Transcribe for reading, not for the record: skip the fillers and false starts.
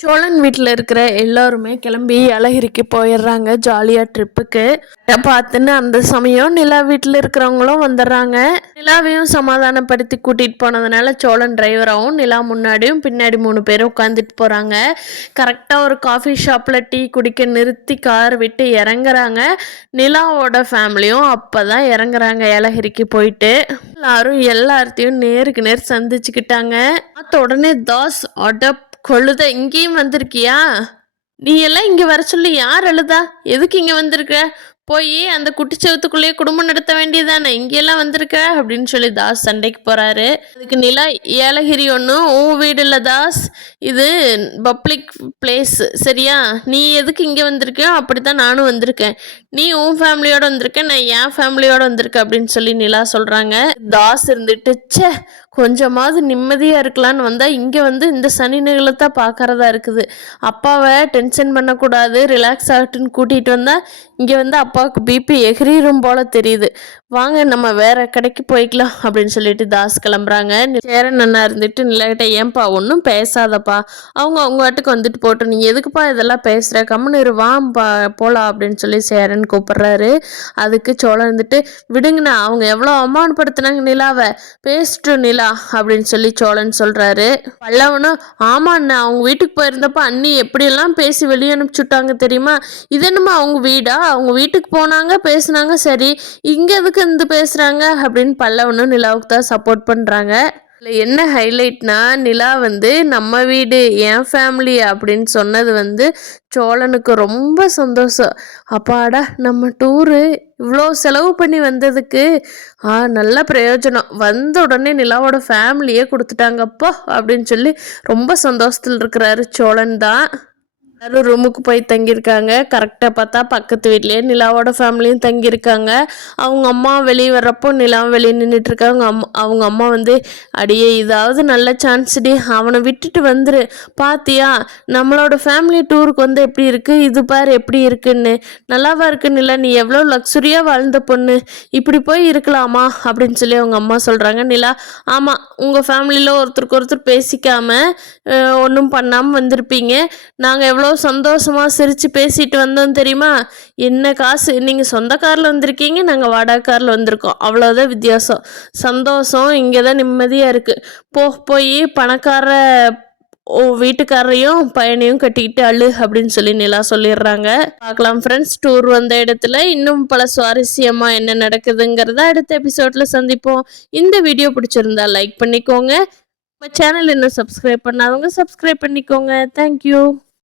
சோழன் வீட்டில் இருக்கிற எல்லாருமே கிளம்பி ஏலகிரிக்கு போயிடுறாங்க ஜாலியாக ட்ரிப்புக்கு. பார்த்துன்னு அந்த சமயம் நிலா வீட்டில் இருக்கிறவங்களும் வந்துடுறாங்க. நிலாவையும் சமாதானப்படுத்தி கூட்டிகிட்டு போனதுனால சோழன் டிரைவராகவும் நிலா முன்னாடியும் பின்னாடி 3 பேரும் உட்காந்துட்டு போகிறாங்க. கரெக்டாக ஒரு காஃபி ஷாப்பில் டீ குடிக்க நிறுத்தி கார் விட்டு இறங்குறாங்க. நிலாவோட ஃபேமிலியும் அப்போ தான் இறங்குறாங்க ஏலகிரிக்கு போயிட்டு. எல்லாத்தையும் நேருக்கு நேர் சந்திச்சுக்கிட்டாங்க. பார்த்த உடனே தாஸ் அடப் கொழுத இங்கேயும் வந்திருக்கியா? நீ எல்லாம் இங்க வர சொல்லி யார் அழுதா? எதுக்கு இங்க வந்திருக்க? போய் அந்த குட்டிச்சவத்துக்குள்ளேயே குடும்பம் நடத்த வேண்டியதானே, இங்கெல்லாம் வந்திருக்க அப்படின்னு சொல்லி தாஸ் சண்டைக்கு போறாரு. அதுக்கு நிலா, ஏலகிரி ஒன்றும் உன் வீடு இல்லை தாஸ், இது பப்ளிக் பிளேஸ் சரியா? நீ எதுக்கு இங்கே வந்திருக்கியோ அப்படித்தான் நானும் வந்திருக்கேன். நீ உன் ஃபேமிலியோட வந்திருக்க, நான் என் ஃபேமிலியோட வந்திருக்கேன் அப்படின்னு சொல்லி நிலா சொல்றாங்க. தாஸ் இருந்துட்டு ச்சே கொஞ்சமாவது நிம்மதியாக இருக்கலான்னு வந்தால் இங்கே வந்து இந்த சனி நிகழத்தான் பார்க்கறதா இருக்குது. அப்பாவை டென்ஷன் பண்ணக்கூடாது, ரிலாக்ஸ் ஆகட்டுன்னு கூட்டிகிட்டு வந்தால் இங்கே வந்து அப்பாவுக்கு பிபி எகிரிரும் போல தெரியுது. வாங்க நம்ம வேற கடைக்கு போய்க்கலாம் அப்படின்னு சொல்லிட்டு தாஸ் கிளம்புறாங்க. சேரன் அண்ணா இருந்துட்டு நிலகிட்ட, ஏன்பா ஒன்றும் பேசாதப்பா, அவங்க வாட்டுக்கு வந்துட்டு போட்டோம், நீ எதுக்குப்பா இதெல்லாம் பேசுகிற, கம்முன்னு வாம்பா போகலாம் அப்படின்னு சொல்லி சேரன் கூப்பிட்றாரு. அதுக்கு சோழன் இருந்துட்டு, விடுங்கண்ணா அவங்க எவ்வளோ அவமானப்படுத்தினாங்க நிலாவை, பேசிட்டோம் நிலா அப்படின்னு சொல்லி சோழன் சொல்றாரு. பல்லவனும், ஆமா அண்ணா அவங்க வீட்டுக்கு போயிருந்தப்ப அண்ணி எப்படியெல்லாம் பேசி வெளியே அனுப்பிச்சுட்டாங்க தெரியுமா? இது என்னமா அவங்க வீடா? அவங்க வீட்டுக்கு போனாங்க பேசுனாங்க, சரி இங்க எதுக்கு இருந்து பேசுறாங்க அப்படின்னு பல்லவனும் நிலாவுக்கு தான் சப்போர்ட் பண்றாங்க. என்ன ஹைலைட்னா, நிலா வந்து நம்ம வீடு என் ஃபேமிலி அப்படின்னு சொன்னது வந்து சோழனுக்கு ரொம்ப சந்தோஷம். அப்பாடா நம்ம டூரு இவ்வளோ செலவு பண்ணி வந்ததுக்கு நல்ல பிரயோஜனம், வந்த உடனே நிலாவோட ஃபேமிலியே கொடுத்துட்டாங்கப்பா அப்படின்னு சொல்லி ரொம்ப சந்தோஷத்தில் இருக்கிறாரு சோழன் தான். எல்லாரும் ரூமுக்கு போய் தங்கியிருக்காங்க. கரெக்டாக பார்த்தா பக்கத்து வீட்லேயே நிலாவோட ஃபேமிலியும் தங்கியிருக்காங்க. அவங்க அம்மா வெளியே வர்றப்போ நிலாவும் வெளியே நின்றுட்டுருக்காங்க. அவங்க அம்மா வந்து, அடியே இதாவது நல்ல சான்ஸ்டி, அவனை விட்டுட்டு வந்துரு, பாத்தியா நம்மளோட ஃபேமிலி டூருக்கு வந்து எப்படி இருக்குது, இது பாரு எப்படி இருக்குன்னு, நல்லாவா இருக்குன்னு இல்லை, நீ எவ்வளோ லக்ஸுரியாக வாழ்ந்த பொண்ணு, இப்படி போய் இருக்கலாமா அப்படின்னு சொல்லி அவங்க அம்மா சொல்கிறாங்க. நிலா, ஆமாம் உங்கள் ஃபேமிலியில் ஒருத்தருக்கு ஒருத்தர் பேசிக்காமல் ஒன்றும் பண்ணாமல் வந்திருப்பீங்க, நாங்கள் எவ்வளோ சந்தோஷமாக சிரித்து பேசிட்டு வந்தோம் தெரியுமா? என்ன காசு, நீங்கள் சொந்த காரில் வந்திருக்கீங்க, நாங்கள் வாடகை காரில் வந்திருக்கோம், அவ்வளோதான் வித்தியாசம். சந்தோஷம் இங்கே தான் நிம்மதியாக இருக்குது. போய் பணக்கார வீட்டுக்காரரையும் பையனையும் கட்டிக்கிட்டு அழு அப்படின்னு சொல்லி நிலா சொல்லிடுறாங்க. பார்க்கலாம் ஃப்ரெண்ட்ஸ், டூர் வந்த இடத்துல இன்னும் பல சுவாரஸ்யமா என்ன நடக்குதுங்கிறத அடுத்த எபிசோட்ல சந்திப்போம். இந்த வீடியோ பிடிச்சிருந்தா லைக் பண்ணிக்கோங்க. நம்ம சேனல் இன்னும் சப்ஸ்கிரைப் பண்ணாதவங்க சப்ஸ்கிரைப் பண்ணிக்கோங்க. தேங்க்யூ.